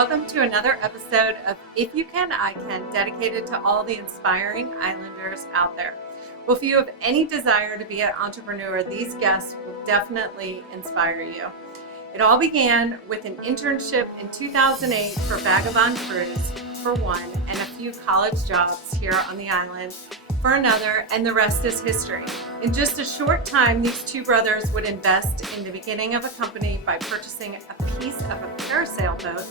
Welcome to another episode of If You Can, I Can, dedicated to all the inspiring Islanders out there. Well, if you have any desire to be an entrepreneur, these guests will definitely inspire you. It all began with an internship in 2008 for Vagabond Cruise for one, and a few college jobs here on the island for another, and the rest is history. In just a short time, these two brothers would invest in the beginning of a company by purchasing a piece of a parasail boat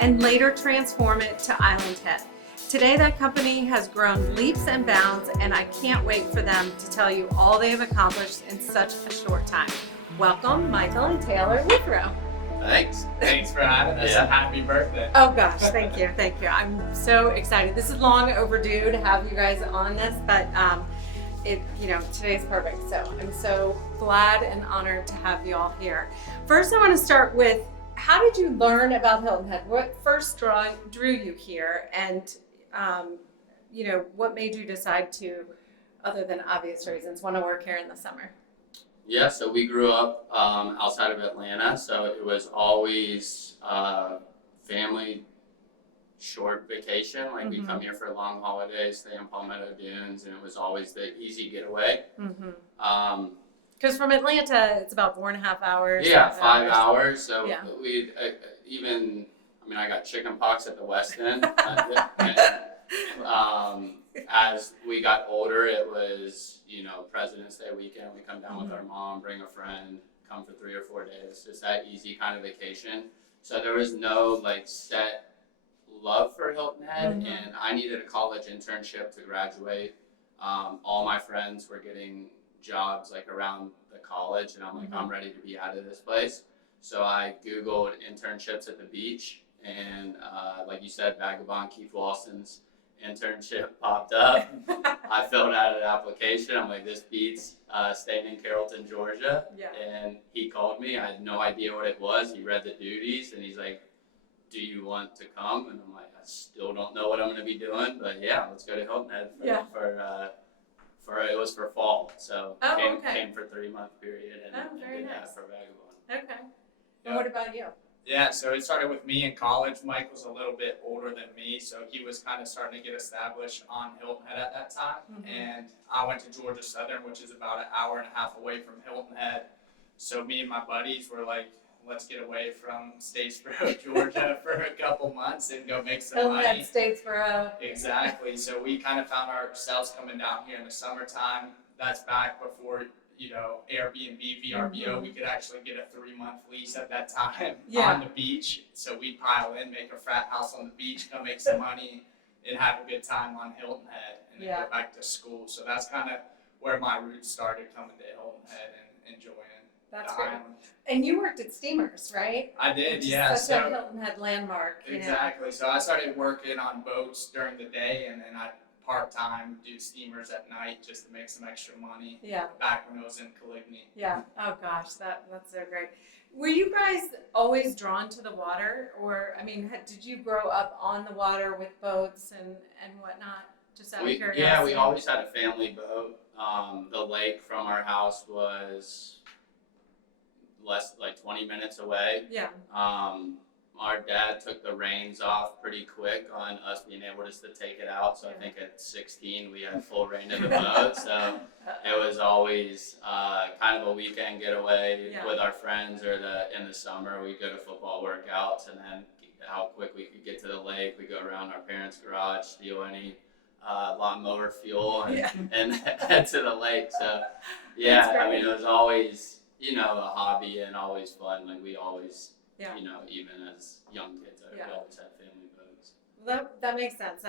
and later transform it to Island Head. Today, that company has grown leaps and bounds, and I can't wait for them to tell you all they have accomplished in such a short time. Welcome, Michael and Taylor Withrow. Thanks. Thanks for having us, and happy birthday. Oh gosh, thank you. I'm so excited. This is long overdue to have you guys on this, but today's perfect. So I'm so glad and honored to have you all here. First, I want to start with, how did you learn about Hilton Head? What first drew you here, and what made you decide to, other than obvious reasons, want to work here in the summer? Yeah, so we grew up outside of Atlanta, so it was always family short vacation. Like we come here for long holidays, stay in Palmetto Dunes, and it was always the easy getaway. Because from Atlanta, it's about 4.5 hours. Yeah, 5 hours. So yeah. I got chicken pox at the West End. As we got older, it was, President's Day weekend. We come down with our mom, bring a friend, come for 3 or 4 days. Just that easy kind of vacation. So there was no set love for Hilton Head, and I needed a college internship to graduate. All my friends were getting jobs around the college, and I'm like, I'm ready to be out of this place. So I Googled internships at the beach, and like you said, Vagabond Keith Walson's internship popped up. I filled out an application. I'm like, this beats staying in Carrollton, Georgia. Yeah. And he called me. I had no idea what it was. He read the duties, and he's like, do you want to come? And I'm like, I still don't know what I'm going to be doing, but yeah, let's go to Hilton Head it was for fall. So came for 3-month period and did that for Vagabond. Okay. And what about you? Yeah, so it started with me in college. Mike was a little bit older than me, so he was kind of starting to get established on Hilton Head at that time. And I went to Georgia Southern, which is about an hour and a half away from Hilton Head. So me and my buddies were like, let's get away from Statesboro, Georgia for a couple months and go make some money. Hilton Head, Statesboro. Exactly. So we kind of found ourselves coming down here in the summertime. That's back before Airbnb, VRBO, we could actually get a 3-month lease at that time on the beach. So we'd pile in, make a frat house on the beach, come make some money, and have a good time on Hilton Head, and then go back to school. So that's kind of where my roots started, coming to Hilton Head and enjoying the island. And you worked at steamers, right? I did, Which yeah. is such a Hilton Head landmark. Exactly. So I started working on boats during the day, and then I part-time do steamers at night just to make some extra money. Yeah. Back when I was in Caligny. Yeah. Oh gosh, that's so great. Were you guys always drawn to the water, or did you grow up on the water with boats and whatnot? Just out of curiosity. Yeah, we always had a family boat. The lake from our house was less 20 minutes away. Yeah. Our dad took the reins off pretty quick on us being able just to take it out. So I think at 16 we had full reign of the boat. So it was always kind of a weekend getaway with our friends, or in the summer we'd go to football workouts, and then how quick we could get to the lake. We'd go around our parents' garage, steal any lawnmower fuel, and head to the lake. So it was always a hobby and always fun. We always. Even as young kids, we always had family boats. Well, that makes sense.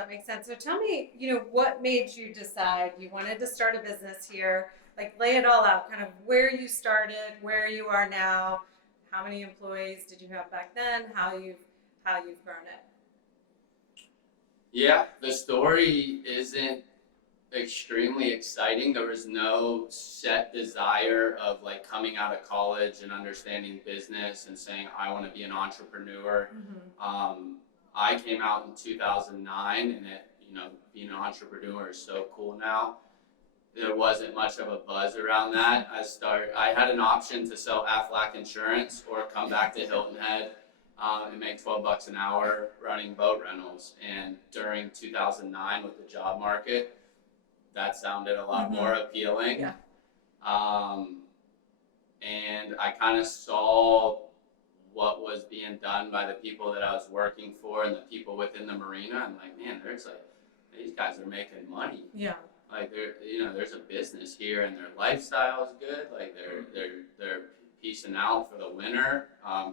So tell me, what made you decide you wanted to start a business here? Lay it all out, kind of where you started, where you are now, how many employees did you have back then, how you've grown it. Yeah, the story isn't extremely exciting. There was no set desire of coming out of college and understanding business and saying I want to be an entrepreneur. I came out in 2009, and being an entrepreneur is so cool now. There wasn't much of a buzz around that. I had an option to sell Aflac Insurance or come back to Hilton Head and make $12 an hour running boat rentals. And during 2009 with the job market, that sounded a lot more appealing. Yeah. And I kind of saw what was being done by the people that I was working for and the people within the marina. I'm like, man, there's like, these guys are making money. Yeah. Like there's a business here, and their lifestyle is good. Like they're piecing out for the winter,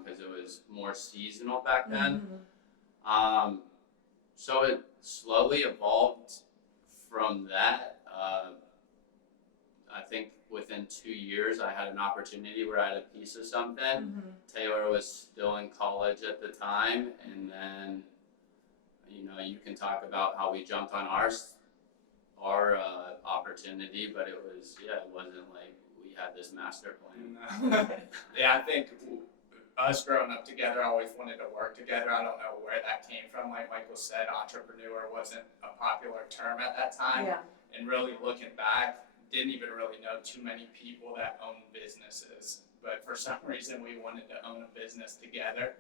because it was more seasonal back then. So it slowly evolved from that. I think within 2 years, I had an opportunity where I had a piece of something. Taylor was still in college at the time, and then, you can talk about how we jumped on our opportunity, but it wasn't like we had this master plan. Yeah, I think us growing up together, always wanted to work together. I don't know where that came from. Like Michael said, entrepreneur wasn't a popular term at that time. Yeah. And really looking back, didn't even really know too many people that own businesses. But for some reason, we wanted to own a business together.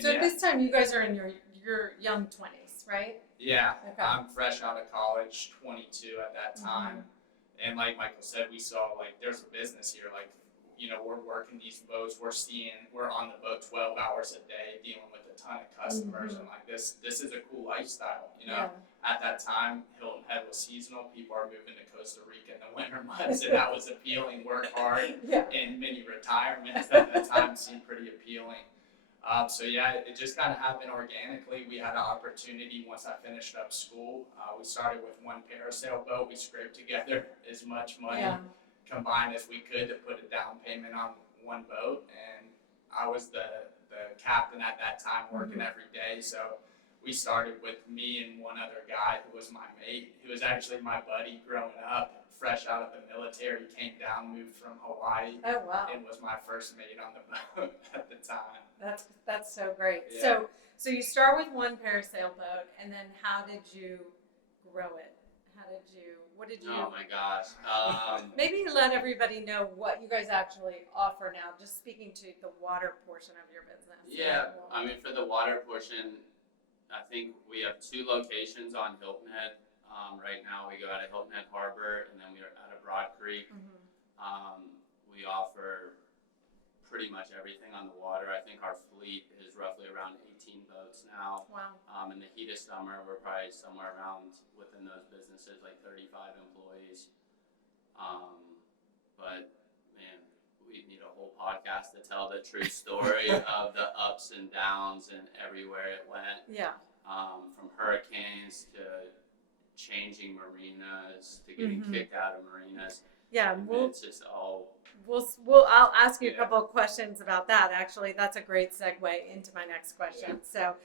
So at this time, you guys are in your young 20s, right? Yeah, Okay. I'm fresh out of college, 22 at that time. And like Michael said, we saw like there's a business here. Like, we're working these boats. We're on the boat 12 hours a day, dealing with a ton of customers, and like this is a cool lifestyle. Yeah. At that time, Hilton Head was seasonal. People are moving to Costa Rica in the winter months, and that was appealing. Work hard, and many retirements at that time seemed pretty appealing. So it just kind of happened organically. We had an opportunity once I finished up school. We started with one parasail boat. We scraped together as much money combined as we could to put a down payment on one boat, and I was the captain at that time, working every day. So we started with me and one other guy who was my mate. He was actually my buddy growing up, fresh out of the military. Came down, moved from Hawaii, and was my first mate on the boat at the time. That's so great. Yeah. So you start with one parasail boat, and then how did you grow it? What did you? Oh my gosh. Maybe let everybody know what you guys actually offer now, just speaking to the water portion of your business. Yeah, I mean, for the water portion, I think we have 2 locations on Hilton Head. Right now we go out of Hilton Head Harbor, and then we are out of Broad Creek. We offer pretty much everything on the water. I think our fleet is roughly around 18 boats now. Wow. In the heat of summer, we're probably somewhere around within those businesses, like 35 employees. But man, we need a whole podcast to tell the true story of the ups and downs and everywhere it went. Yeah. From hurricanes to changing marinas to getting kicked out of marinas. Yeah, It's just all. I'll ask you a couple of questions about that. Actually, that's a great segue into my next question. So,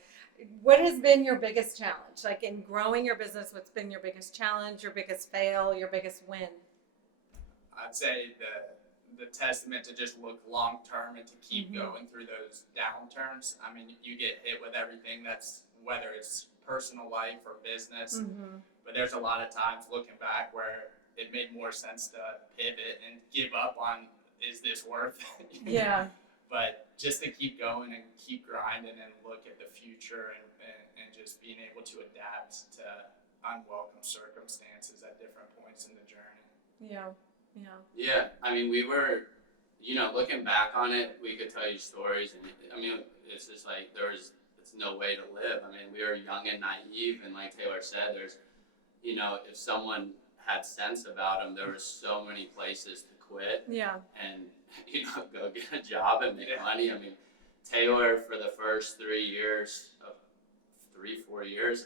what has been your biggest challenge? Like in growing your business, what's been your biggest challenge, your biggest fail, your biggest win? I'd say the testament to just look long term and to keep going through those downturns. I mean, you get hit with everything that's, whether it's personal life or business, but there's a lot of times looking back where it made more sense to pivot and give up on, is this worth it? Yeah. But just to keep going and keep grinding and look at the future and just being able to adapt to unwelcome circumstances at different points in the journey. Yeah. Yeah, I mean, we were, looking back on it, we could tell you stories, and I mean, it's just like it's no way to live. I mean, we were young and naive, and like Taylor said, there's, if someone had sense about them, there were so many places to quit. Yeah. And go get a job and make money. I mean, Taylor for the first 4 years,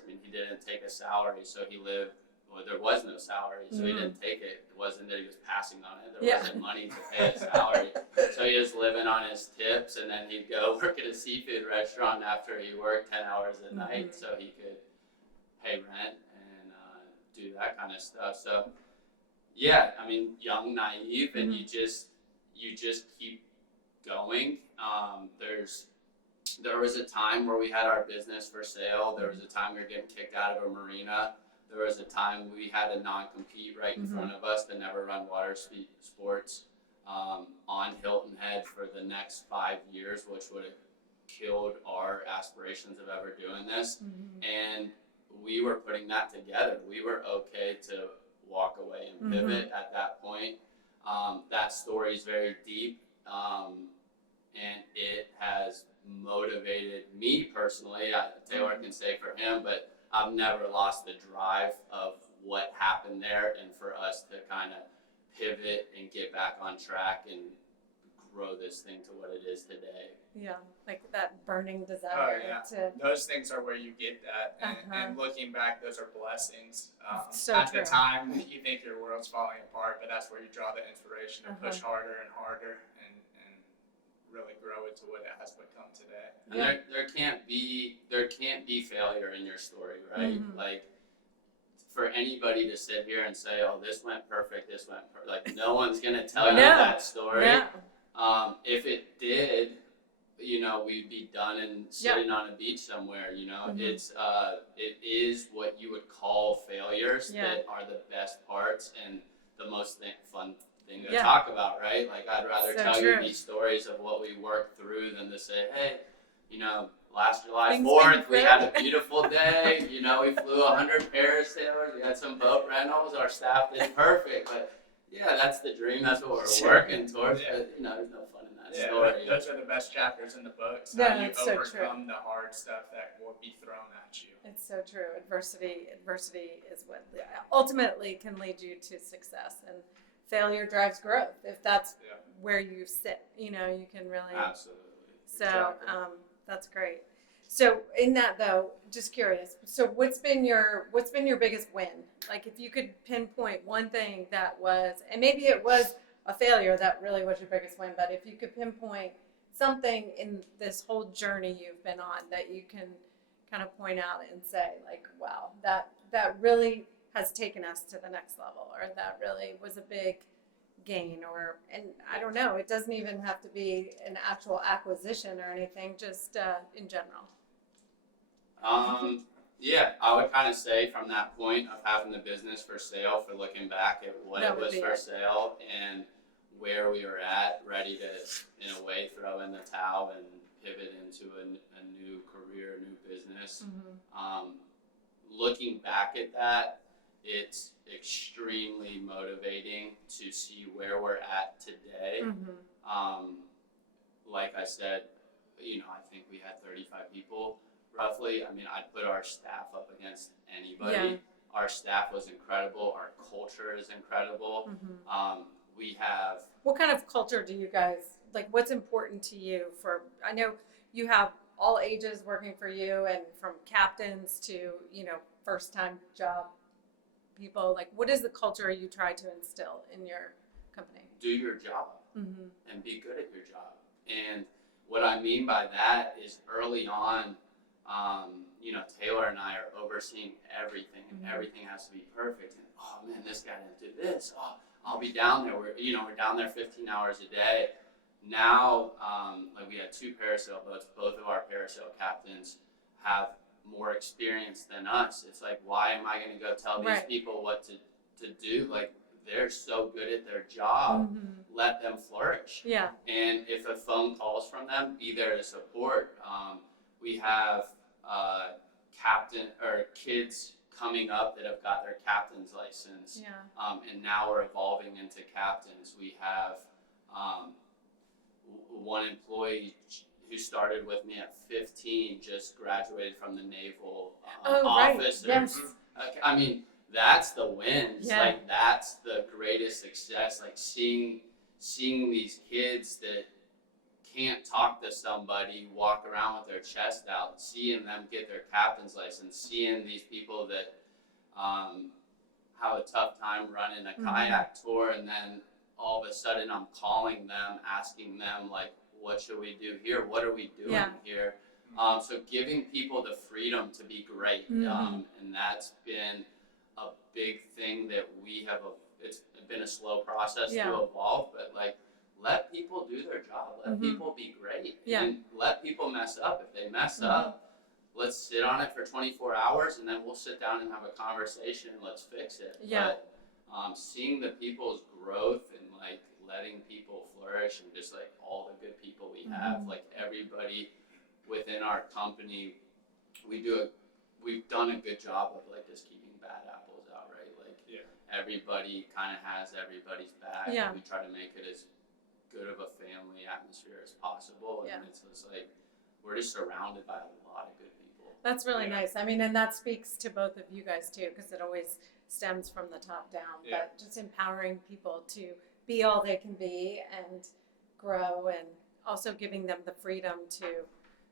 I mean, he didn't take a salary, so he lived. Well, there was no salary, so he didn't take it. It wasn't that he was passing on it. There wasn't money to pay a salary, so he was living on his tips, and then he'd go work at a seafood restaurant after he worked 10 hours a night, so he could pay rent and do that kind of stuff. So, yeah, I mean, young, naive, and you just keep going. There was a time where we had our business for sale. There was a time we were getting kicked out of a marina. There was a time we had a non-compete right in front of us to never run water sports on Hilton Head for the next 5 years, which would have killed our aspirations of ever doing this. Mm-hmm. And we were putting that together. We were okay to walk away and pivot at that point. That story is very deep, and it has motivated me personally. Taylor can say for him, but I've never lost the drive of what happened there, and for us to kind of pivot and get back on track and grow this thing to what it is today. Yeah, like that burning Oh desire yeah, to. those things are where you get that, and, Uh-huh. and looking back, those are blessings. So at true. the time, you think your world's falling apart, but that's where you draw the inspiration to push harder and harder, and really grow it to what it has become today. And Yeah. there can't be failure in your story, right? Mhm. Like, for anybody to sit here and say, "Oh, this went perfect, like no one's gonna tell you No. that story. No. If it did, we'd be done and sitting on a beach somewhere. Mhm. It is what you would call failures Yeah. that are the best parts and the most fun thing to Yeah. talk about, right? Like, I'd rather So tell true. you these stories of what we worked through than to say, hey, last July Things 4th, went we had a great. beautiful day. We flew 100 parasailers. We had some boat rentals. Our staff did perfect. But yeah, that's the dream. That's what we're Sure. working towards. Yeah. But there's no fun in that Yeah, story. those are the best chapters in the books. Yeah, How you that's so true. overcome the hard stuff that will be thrown at you. It's so true. Adversity is what ultimately can lead you to success, and failure drives growth. If that's Yeah. where you sit, you can really. Absolutely. So Exactly. that's great. So in that though, just curious. So what's been your biggest win? Like, if you could pinpoint one thing that was, and maybe it was a failure that really was your biggest win, but if you could pinpoint something in this whole journey you've been on that you can kind of point out and say, like, wow, that really has taken us to the next level, or that really was a big gain, and I don't know, it doesn't even have to be an actual acquisition or anything, just in general. Yeah, I would kind of say from that point of having the business for sale, for looking back at what That it would was be for it. sale and where we were at, ready to, in a way, throw in the towel and pivot into a new career, a new business. Looking back at that, it's extremely motivating to see where we're at today. Like I said, I think we had 35 people roughly. I mean, I'd put our staff up against anybody. Yeah. Our staff was incredible. Our culture is incredible. We have What kind of culture do you guys like? What's important to you? I know you have all ages working for you, and from captains to first time job people. Like, what is the culture you try to instill in your company? do your job and be good at your job. And what I mean by that is early on, Taylor and I are overseeing everything, and everything has to be perfect. And oh man, this guy didn't do this. Oh, I'll be down there. We're down there 15 hours a day. Now, like, we had 2 parasail boats. Both of our parasail captains have more experience than us. It's like, why am I going to go tell these Right. people what to do? Like, they're so good at their job. Let them flourish. Yeah. And if a phone calls from them, be there to support. We have kids coming up that have got their captain's license, Yeah. and now we're evolving into captains. We have one employee who started with me at 15, just graduated from the naval office. Right. Yes. I mean, that's the wins. Yeah. Like, that's the greatest success. Like, seeing these kids that can't talk to somebody walk around with their chest out, seeing them get their captain's license, seeing these people that have a tough time running a kayak tour, and then all of a sudden I'm calling them, asking them, like, what should we do here? What are we doing here? So giving people the freedom to be great, and that's been a big thing that we have. It's been a slow process to evolve, but like, let people do their job. Let people be great, and let people mess up. If they mess up, let's sit on it for 24 hours, and then we'll sit down and have a conversation. And let's fix it. Yeah. But seeing the people's growth and like letting people flourish, and just like all the good people we have, like everybody within our company, we've done a good job of like just keeping bad apples out, right? Like everybody kind of has everybody's back. Yeah. We try to make it as good of a family atmosphere as possible, and it's just like we're just surrounded by a lot of good people. That's really nice. I mean, and that speaks to both of you guys too, because it always stems from the top down. But just empowering people to be all they can be and grow, and also giving them the freedom to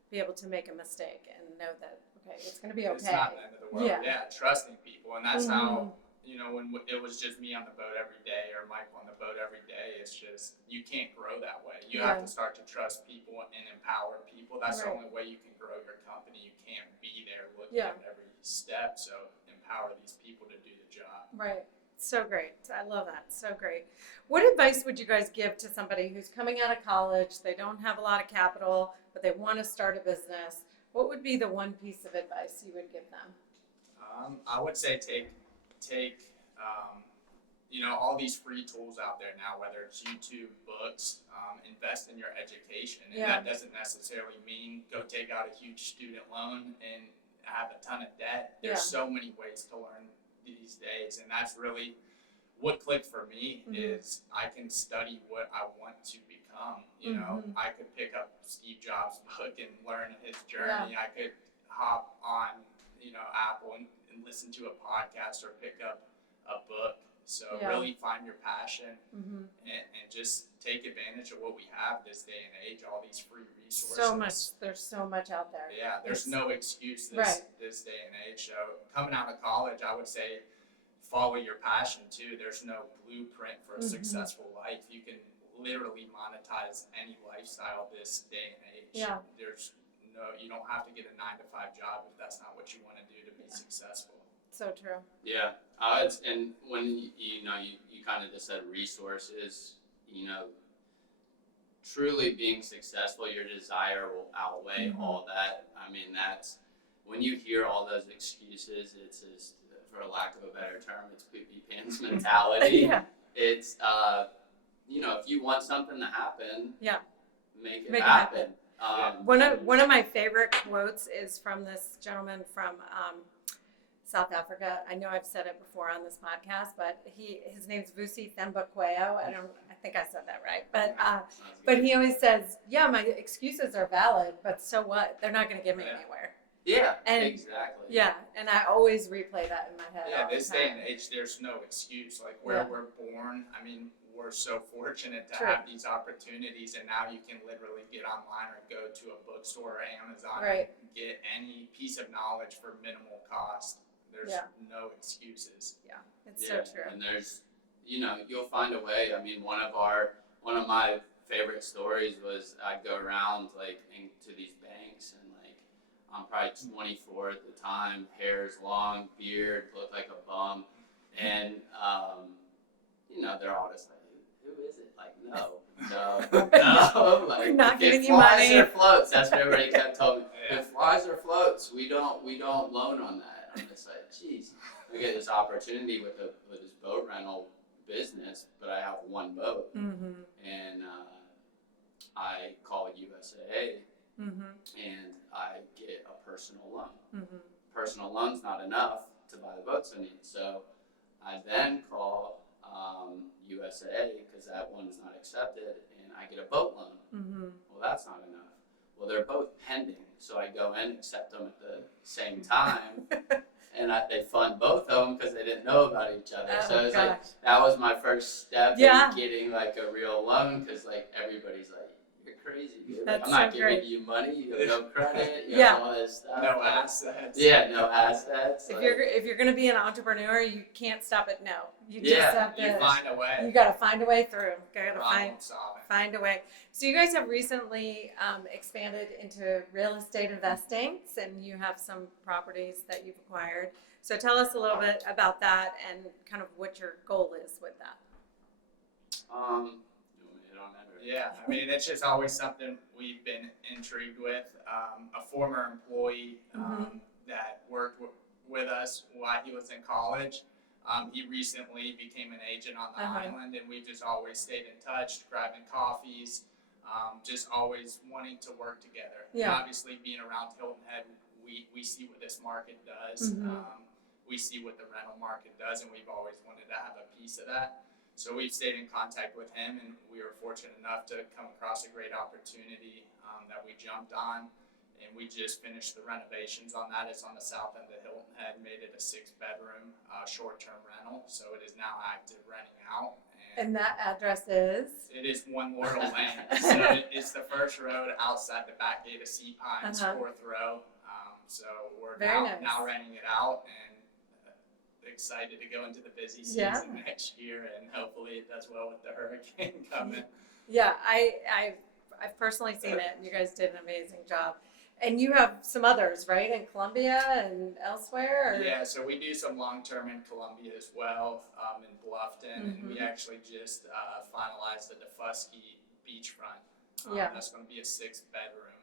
be able to make a mistake and know that it's going to be okay. It's not the end of the world. Yeah, trusting people, and that's how. You know, when it was just me on the boat every day or Michael on the boat every day, it's just, you can't grow that way. You have to start to trust people and empower people. That's the only way you can grow your company. You can't be there looking at every step. So empower these people to do the job. Right. So great. I love that. So great. What advice would you guys give to somebody who's coming out of college? They don't have a lot of capital, but they want to start a business. What would be the one piece of advice you would give them? I would say take you know, all these free tools out there now, whether it's YouTube, books, invest in your education. And that doesn't necessarily mean go take out a huge student loan and have a ton of debt. There's so many ways to learn these days, and that's really what clicked for me is I can study what I want to become. You know, I could pick up Steve Jobs' book and learn his journey. I could hop on, you know, Apple and listen to a podcast or pick up a book. So really find your passion and just take advantage of what we have this day and age, all these free resources. So much, there's so much out there. Yeah, there's no excuse this day and age. So coming out of college, I would say follow your passion too. There's no blueprint for a successful life. You can literally monetize any lifestyle this day and age. Yeah. You don't have to get a 9-to-5 job if that's not what you want to do to be successful. So true. Yeah. And when you kind of just said resources, you know, truly being successful, your desire will outweigh all that. I mean, that's when you hear all those excuses, it's just, for lack of a better term, it's poopy pants mentality. It's, you know, if you want something to happen, make it happen. One of my favorite quotes is from this gentleman from South Africa. I know I've said it before on this podcast, but his name's Vusi Thembekwayo. I think I said that right, but he always says, my excuses are valid, but so what? They're not going to get me anywhere. Yeah, exactly. Yeah, and I always replay that in my head. Yeah, this day and age, there's no excuse. Like where we're born, I mean, we're so fortunate to have these opportunities, and now you can literally get online or go to a bookstore or Amazon and get any piece of knowledge for minimal cost. There's no excuses. Yeah, it's so true. And there's, you know, you'll find a way. I mean, one of my favorite stories was I'd go around like into these banks, and like I'm probably 24 at the time, hair's long, beard, look like a bum, and you know, they're all just like, who is it? Like, no, like, we're not giving you money. money. Or floats. That's what everybody kept telling me. If flies or floats, we don't loan on that. I'm just like, geez, I get this opportunity with this boat rental business, but I have one boat, and I call USAA, and I get a personal loan. Personal loan's not enough to buy the boats I need, so I then call USAA because that one's not accepted, and I get a boat loan. Well, that's not enough. Well, they're both pending, so I go in and accept them at the same time, and they fund both of them because they didn't know about each other. So it's like that was my first step in getting like a real loan, because like everybody's like, you're crazy, dude. Like, I'm not giving you money, you have no credit, you have all this stuff. No assets. Yeah, no assets. If you're gonna be an entrepreneur, you can't stop at no. You just have to. You find a way. You gotta find a way through. Find a way. So you guys have recently expanded into real estate investing, and you have some properties that you've acquired. So tell us a little bit about that and kind of what your goal is with that. Yeah, I mean, it's just always something we've been intrigued with. A former employee that worked with us while he was in college, he recently became an agent on the island, and we've just always stayed in touch, grabbing coffees. just always wanting to work together. Yeah. And obviously, being around Hilton Head, we see what this market does. We see what the rental market does, and we've always wanted to have a piece of that. So we've stayed in contact with him, and we were fortunate enough to come across a great opportunity that we jumped on. And we just finished the renovations on that. It's on the south end of Hilton Head, made it a 6-bedroom short-term rental. So it is now active renting out. And that address is? It is 1 Laurel Lane. So it's the first road outside the back gate of Sea Pines, 4th row. So we're now renting it out and excited to go into the busy season next year, and hopefully it does well with the hurricane coming. Yeah, I've personally seen it, and you guys did an amazing job. And you have some others, right, in Columbia and elsewhere? Or? Yeah, so we do some long-term in Columbia as well, in Bluffton, and we actually just finalized the Defusky beachfront. That's going to be a 6-bedroom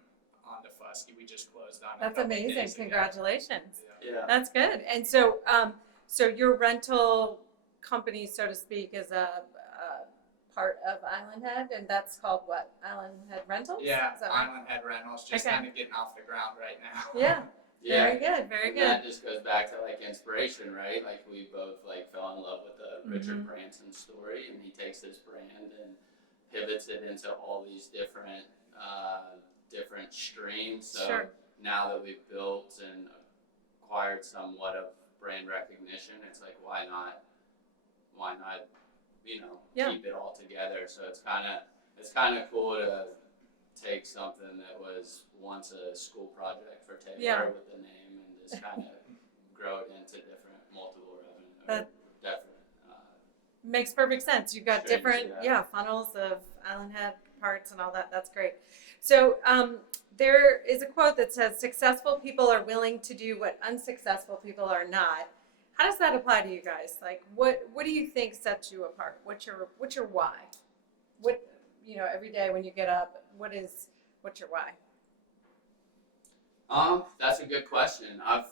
on Defusky. We just closed on it. That's amazing. Congratulations. Yeah. That's good. And so, so your rental company, so to speak, is a part of Island Head, and that's called what? Island Head Rentals? Yeah, Right? Island Head Rentals, just kind of getting off the ground right now. Yeah. Yeah. Very good. Very And good. that just goes back to like inspiration, right? Like we both like fell in love with the Richard Branson story, and he takes this brand and pivots it into all these different streams. So now that we've built and acquired somewhat of brand recognition, it's like why not keep it all together. So it's kind of cool to take something that was once a school project for Taylor with the name and just kind of grow it into different multiple revenue. Makes perfect sense. You've got Streams, different funnels of Island Head parts and all that. That's great. So there is a quote that says, "Successful people are willing to do what unsuccessful people are not." How does that apply to you guys? Like, what do you think sets you apart? What's your why? What, every day when you get up, what's your why? That's a good question. I've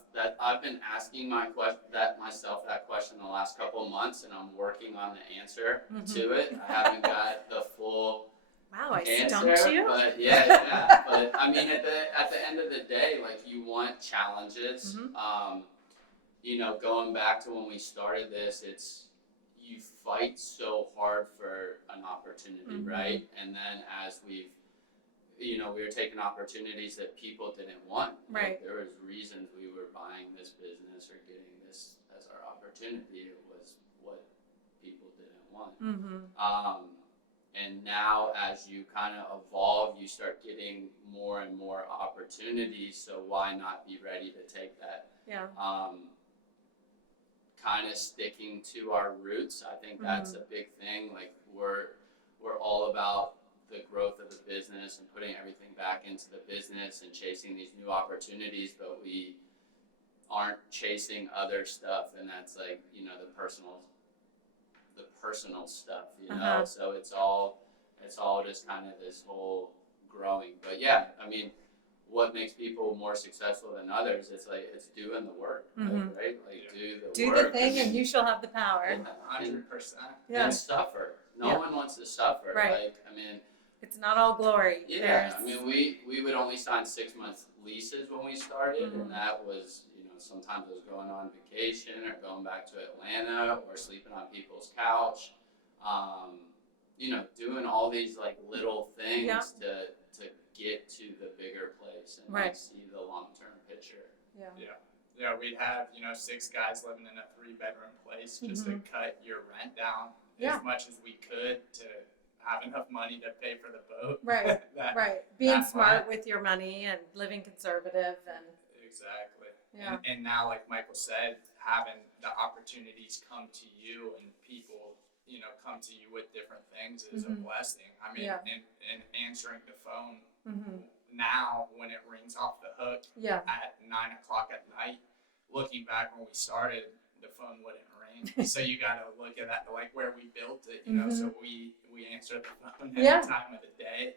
been asking myself that question the last couple of months, and I'm working on the answer to it. I haven't got the full Wow, I answer, stumped you. but yeah. But I mean, at the end of the day, like you want challenges. Going back to when we started this, you fight so hard for an opportunity, right? And then as we were taking opportunities that people didn't want. Right. Like, there was reasons we were buying this business or getting this as our opportunity. It was what people didn't want. And now as you kind of evolve, you start getting more and more opportunities. So why not be ready to take that? Yeah. Kind of sticking to our roots. I think that's a big thing. Like we're all about the growth of the business and putting everything back into the business and chasing these new opportunities, but we aren't chasing other stuff, and that's like the personal stuff, So it's all just kind of this whole growing. But yeah, I mean, what makes people more successful than others? It's doing the work, right? Like do the thing, and you shall have the power. 100%. And suffer. No one wants to suffer. Right. Like I mean, it's not all glory. Yeah, I mean, we would only sign 6-month leases when we started, and that was, sometimes it was going on vacation or going back to Atlanta or sleeping on people's couch, doing all these like little things to get to the bigger place and like, see the long-term picture. Yeah, we'd have 6 guys living in a 3-bedroom place just to cut your rent down as much as we could to have enough money to pay for the boat. Right, Being smart with your money and living conservative and. Exactly. Yeah. And now, like Michael said, having the opportunities come to you and people, come to you with different things is a blessing. I mean, and answering the phone now when it rings off the hook at 9:00 at night, looking back when we started, the phone wouldn't ring. So you got to look at that, like where we built it, so we answer the phone at the time of the day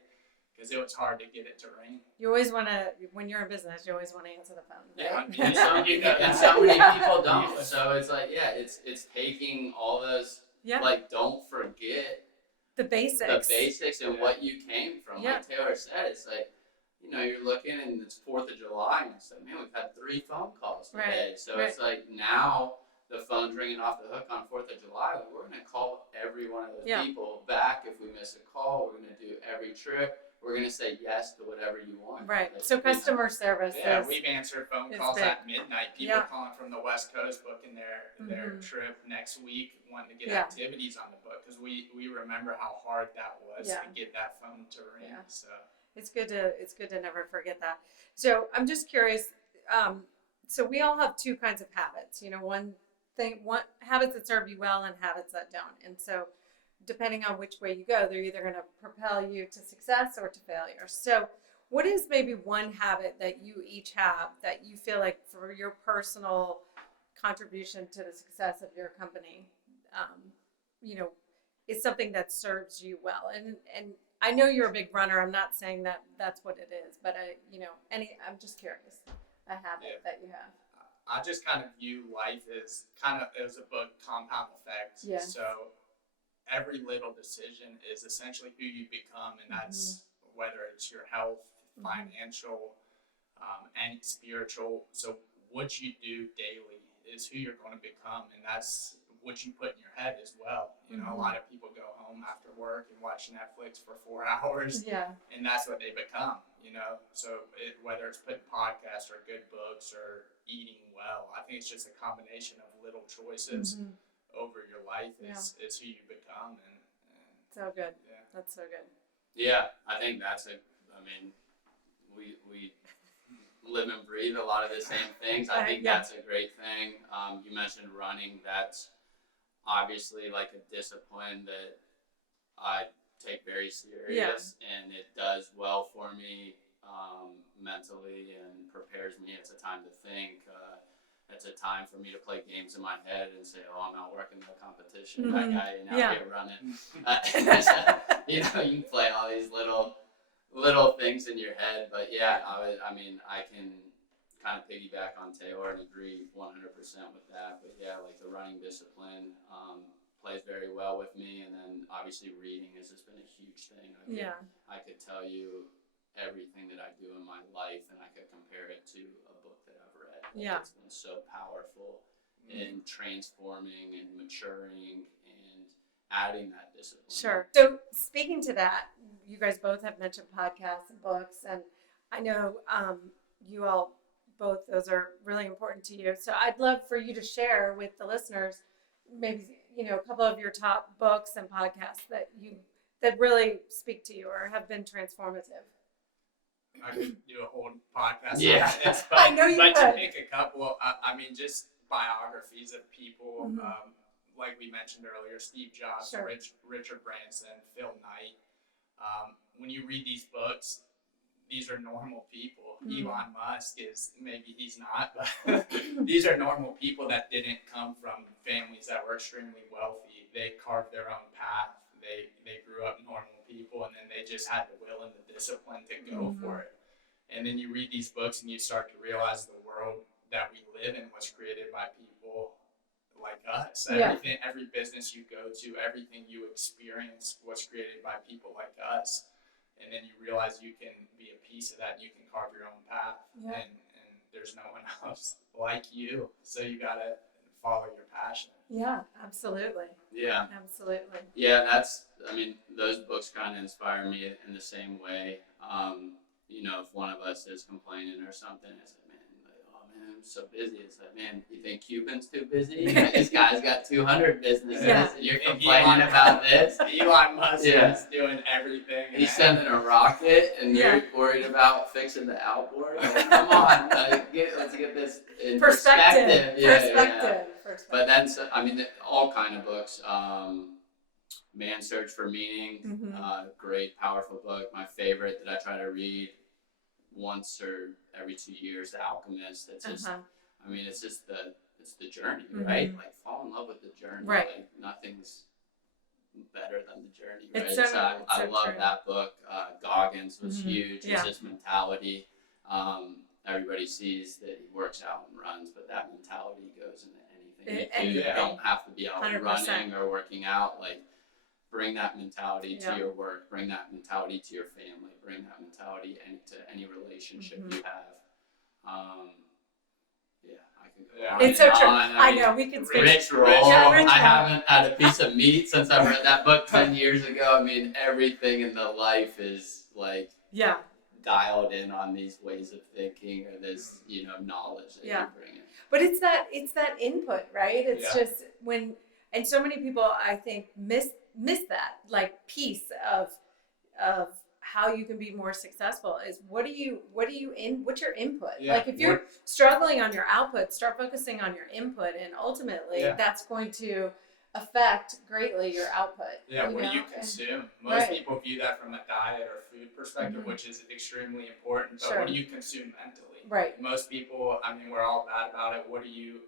because it was hard to get it to ring. You always want to, when you're in business, you always want to answer the phone. Right? Yeah, and so many people don't. So it's like, it's taking all those, like, don't forget the basics and what you came from. Yeah. Like Taylor said, it's like, you know, you're looking and it's 4th of July and it's like, man, we've had 3 phone calls today. Right. So it's like now the phone's ringing off the hook on 4th of July. Like, we're going to call every one of those people back if we miss a call. We're going to do every trip. We're going to say yes to whatever you want. Right. Like, So customer service. Yeah, we've answered phone calls big. at midnight. People calling from the West Coast booking their trip next week, wanting to get activities on the book, because we remember how hard that was to get that phone to ring. Yeah. So it's good to never forget that. So I'm just curious. So we all have 2 kinds of habits. You know, one habits that serve you well and habits that don't. And so depending on which way you go, they're either going to propel you to success or to failure. So what is maybe one habit that you each have that you feel like for your personal contribution to the success of your company, you know, is something that serves you well? And I know you're a big runner. I'm not saying that that's what it is, but you know, I'm just curious, a habit that you have. I just kind of view life as a book, compound effect. Yeah. So every little decision is essentially who you become, and that's whether it's your health, financial, and spiritual. So what you do daily is who you're going to become, and that's what you put in your head as well. You know, a lot of people go home after work and watch Netflix for 4 hours, and that's what they become. You know, so whether it's putting podcasts or good books or eating well, I think it's just a combination of little choices over your life is who you become. And so good. Yeah. That's so good. Yeah, I think I mean, we live and breathe a lot of the same things. I think that's a great thing. You mentioned running. That's obviously like a discipline that I take very serious, and it does well for me mentally and prepares me. It's a time to think. It's a time for me to play games in my head and say, oh, I'm out working the competition. That guy ain't out here running. You know, you can play all these little things in your head. But yeah, I mean, I can kind of piggyback on Taylor and agree 100% with that. But yeah, like the running discipline plays very well with me. And then obviously reading has just been a huge thing. I could tell you everything that I do in my life, and I could compare it to a book that I've read. Like, it's been so powerful in transforming and maturing and adding that discipline. Sure. So speaking to that, you guys both have mentioned podcasts and books, and I know you all both, those are really important to you. So I'd love for you to share with the listeners maybe, you know, a couple of your top books and podcasts that really speak to you or have been transformative. I could do a whole podcast on this, but, I know you could. To pick a couple, I mean, just biographies of people, like we mentioned earlier, Steve Jobs, Richard Branson, Phil Knight. When you read these books, these are normal people. Elon Musk maybe he's not, but these are normal people that didn't come from families that were extremely wealthy. They carved their own path. They grew up normal people, and then they just had the will and the discipline to go for it. And then you read these books and you start to realize the world that we live in was created by people like us. Every business you go to, everything you experience was created by people like us. And then you realize you can be a piece of that, and you can carve your own path, and there's no one else like you. So you gotta follow your passion. Yeah, absolutely. Yeah. Absolutely. Yeah, those books kind of inspire me in the same way. You know, if one of us is complaining or something, it's like, man, I'm so busy. It's like, man, you think Cuban's too busy? This guy's got 200 businesses, and you're complaining about this? Elon Musk is doing everything. He's sending a rocket, and you're worried about fixing the outboard? Like, come on, let's get this in perspective. Perspective. But then, all kind of books. Man's Search for Meaning, great, powerful book. My favorite that I try to read once or every 2 years, The Alchemist. It's just, it's the journey, right? Like, fall in love with the journey. Right. Like, nothing's better than the journey, right? I love that book. Goggins was huge. It's just mentality. Everybody sees that he works out and runs, but that mentality goes into anything you do. You don't have to be out 100%. running or working out. Like, bring that mentality to Yeah. your work, bring that mentality to your family, bring that mentality to any relationship you have. Yeah, I can go Yeah. on It's and so true. on. I know, we can speak. Rich roll. Yeah, Rich I roll. haven't had a piece of meat since I read that book 10 years ago. I mean, everything in the life is like Yeah. dialed in on these ways of thinking or this, knowledge that Yeah. you bring in. But it's that input, right? It's Yeah. just and so many people I think miss that like piece of how you can be more successful is what's your input? Yeah. Like if you're struggling on your output, start focusing on your input, and ultimately Yeah. that's going to affect greatly your output. Yeah, what do you know? consume? Most Right. people view that from a diet or food perspective, Mhm. which is extremely important. But Sure. what do you consume mentally? Right. Most people, I mean, we're all bad about it.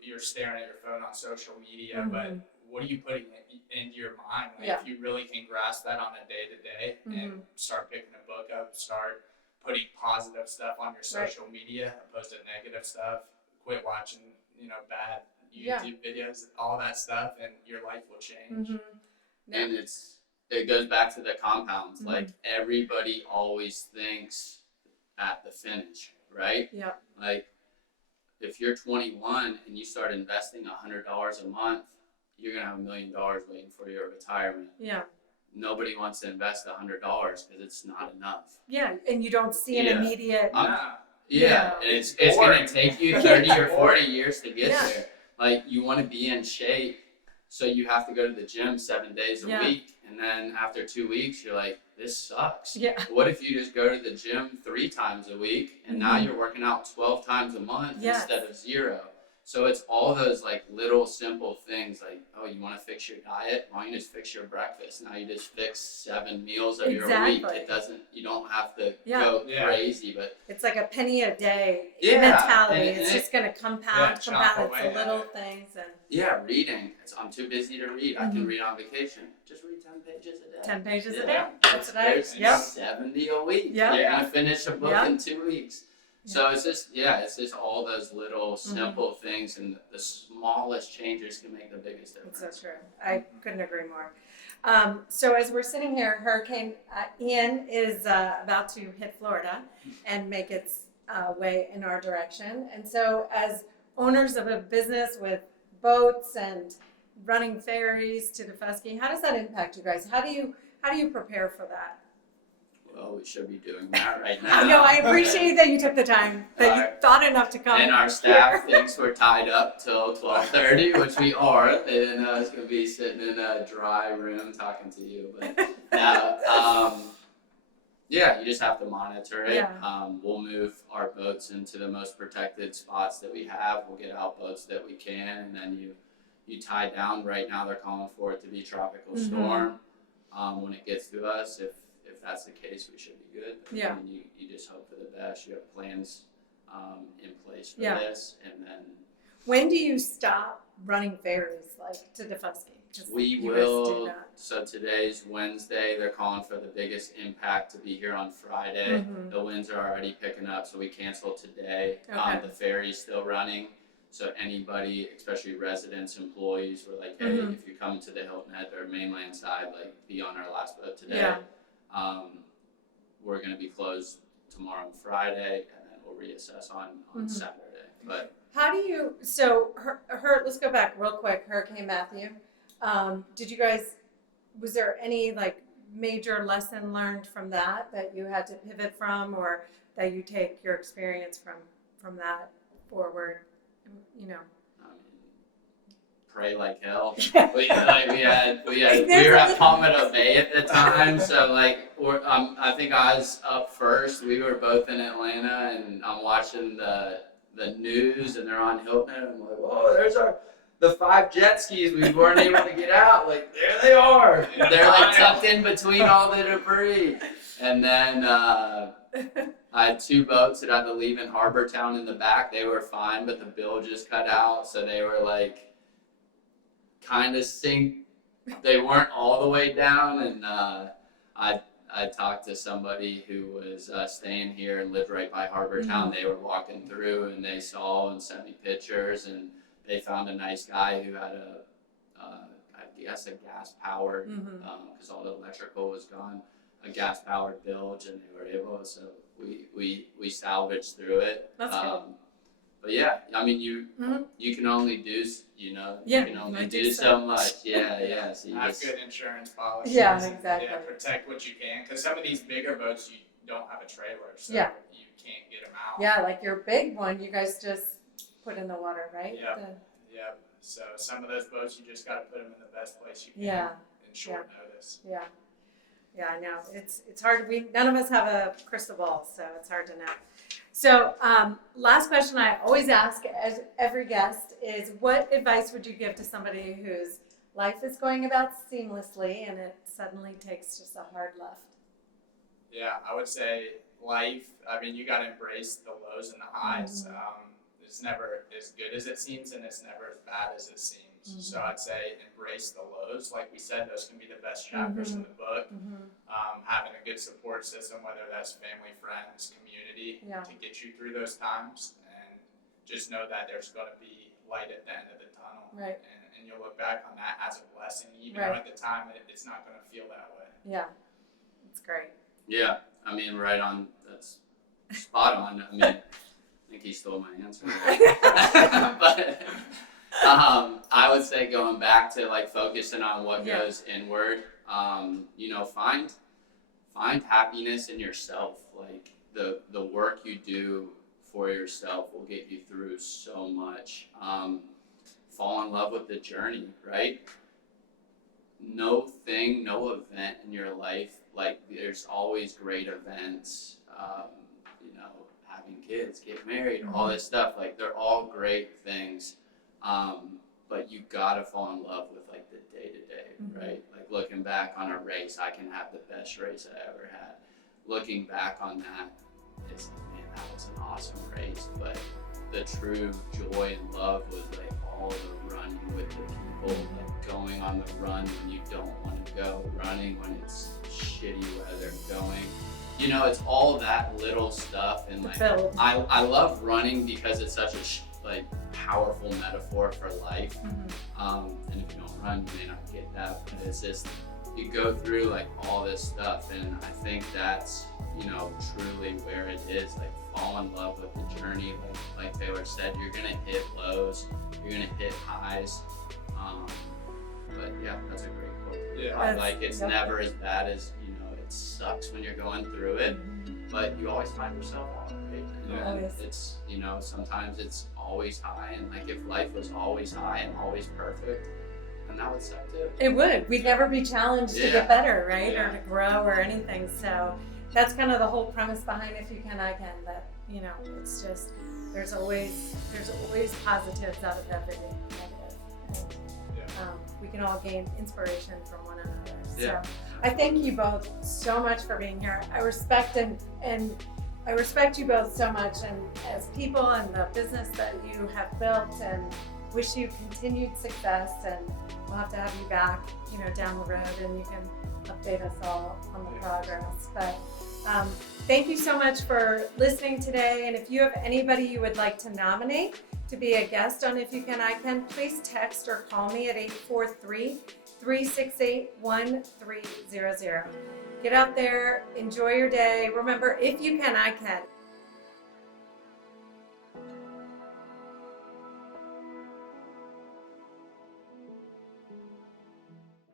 You're staring at your phone on social media, but Mhm. what are you putting into your mind? Like, Yeah. if you really can grasp that on a day to day and start picking a book up, start putting positive stuff on your social media opposed to negative stuff, quit watching, bad YouTube videos, all that stuff, and your life will change. Mm-hmm. Yeah. And it goes back to the compounds. Like everybody always thinks at the finish, right? Yeah. Like if you're 21 and you start investing $100 a month, you're gonna have $1 million waiting for your retirement. Yeah. Nobody wants to invest $100 because it's not enough. Yeah, and you don't see an immediate. Yeah, it's gonna take you 30 or 40 years to get there. Like you want to be in shape, so you have to go to the gym 7 days a week, and then after 2 weeks, you're like, this sucks. Yeah. What if you just go to the gym 3 times a week, and now you're working out 12 times a month instead of 0? So it's all those like little simple things like, oh, you want to fix your diet? Why don't you just fix your breakfast? Now you just fix 7 meals of your week. You don't have to go crazy, but it's like a penny a day Yeah, mentality. and it's just going to compound. It's the little things. And reading. I'm too busy to read. I can read on vacation. Just read 10 pages a day. 10 pages a Yeah. day. That's what I. There's Yep. 70 a week. Yeah. You're gonna finish a book Yeah. in 2 weeks. So it's just all those little simple things, and the smallest changes can make the biggest difference. It's so true. I couldn't agree more. So as we're sitting here, Hurricane Ian is about to hit Florida and make its way in our direction. And so as owners of a business with boats and running ferries to Defusky, how does that impact you guys? How do you prepare for that? Well, we should be doing that right now. No, I appreciate that you took the time, that you thought enough to come. And our staff thinks we're tied up till 12:30, which we are. They didn't know I was going to be sitting in a dry room talking to you. But you just have to monitor it. Yeah. We'll move our boats into the most protected spots that we have. We'll get out boats that we can, and then you tie down. Right now they're calling for it to be tropical storm. When it gets to us, if that's the case, we should be good. Yeah. I mean, you just hope for the best. You have plans in place for Yeah. this, and then When do you stop running ferries to Defusky? we will. So today's Wednesday. They're calling for the biggest impact to be here on Friday. The winds are already picking up, so we canceled today. Okay. The ferry's still running. So anybody, especially residents, employees, were like, hey, if you're coming to the Hilton Head or mainland side, be on our last boat today. Yeah. We're going to be closed tomorrow and Friday, and then we'll reassess on Saturday. But how do you? Let's go back real quick. Hurricane Matthew. Did you guys? Was there any major lesson learned from that you had to pivot from, or that you take your experience from that forward? Pray like hell. We were at Palmetto Bay at the time, so I think I was up first. We were both in Atlanta, and I'm watching the news, and they're on Hilton Head. I'm like, whoa, there's the 5 jet skis we weren't able to get out. There they are. They're tucked in between all the debris. And then I had 2 boats that had to leave in Harbor Town in the back. They were fine, but the bill just cut out, so they were kind of sink. They weren't all the way down, and I talked to somebody who was staying here and lived right by Harbor Town. They were walking through, and they saw and sent me pictures, and they found a nice guy who had guess a gas powered, because all the electrical was gone, a gas powered bilge, and they were able. So we salvaged through it. That's good. But yeah, I mean, you can only do, you can only do so much. Yeah. So you Have just, good insurance policies. Yeah, exactly. Yeah, protect what you can, because some of these bigger boats, you don't have a trailer, so Yeah. you can't get them out. Yeah, like your big one, you guys just put in the water, right? Yep. So some of those boats, you just got to put them in the best place you can in short notice. Yeah, I know. It's hard. None of us have a crystal ball, so it's hard to know. So, last question I always ask as every guest is, what advice would you give to somebody whose life is going about seamlessly and it suddenly takes just a hard left? Yeah, I would say life, I mean, you got to embrace the lows and the highs. It's never as good as it seems, and it's never as bad as it seems. So I'd say embrace the lows. Like we said, those can be the best chapters in the book. Having a good support system, whether that's family, friends, community, to get you through those times, and just know that there's going to be light at the end of the tunnel. Right. And you'll look back on that as a blessing, even though at the time it's not going to feel that way. Yeah, it's great. yeah, I mean, right on. That's spot on. I mean, I think he stole my answer. But I would say going back to like focusing on what goes inward. Find happiness in yourself. Like the work you do for yourself will get you through so much. Fall in love with the journey, right? No event in your life, like there's always great events, having kids, get married, all this stuff, like they're all great things. But you gotta fall in love with like the day to day, right? Like looking back on a race, I can have the best race I ever had. Looking back on that, it's like, man, that was an awesome race. But the true joy and love was like all the running with the people, like going on the run when you don't want to go, running when it's shitty weather, going. It's all that little stuff, and like I love running because it's such a powerful metaphor for life. And if you don't run, you may not get that. But it's just you go through like all this stuff, and I think that's truly where it is. Like fall in love with the journey. Like Taylor said, you're gonna hit lows, you're gonna hit highs. But yeah, that's a great quote. Yeah, like it's never as bad as it sucks when you're going through it, but you always find yourself out, right? And it's sometimes it's always high, and like if life was always high and always perfect, then that would suck too. It would. We'd never be challenged to get better, right? Or to grow or anything. So that's kind of the whole premise behind If You Can, I Can. That it's just there's always positives out of everything negative. And, we can all gain inspiration from one another. So I thank you both so much for being here. I respect and I respect you both so much, and as people and the business that you have built, and wish you continued success. And we'll have to have you back, down the road, and you can update us all on the progress. But thank you so much for listening today. And if you have anybody you would like to nominate to be a guest on If You Can, I Can, please text or call me at 843-368-1300. Get out there, enjoy your day. Remember, if you can, I can.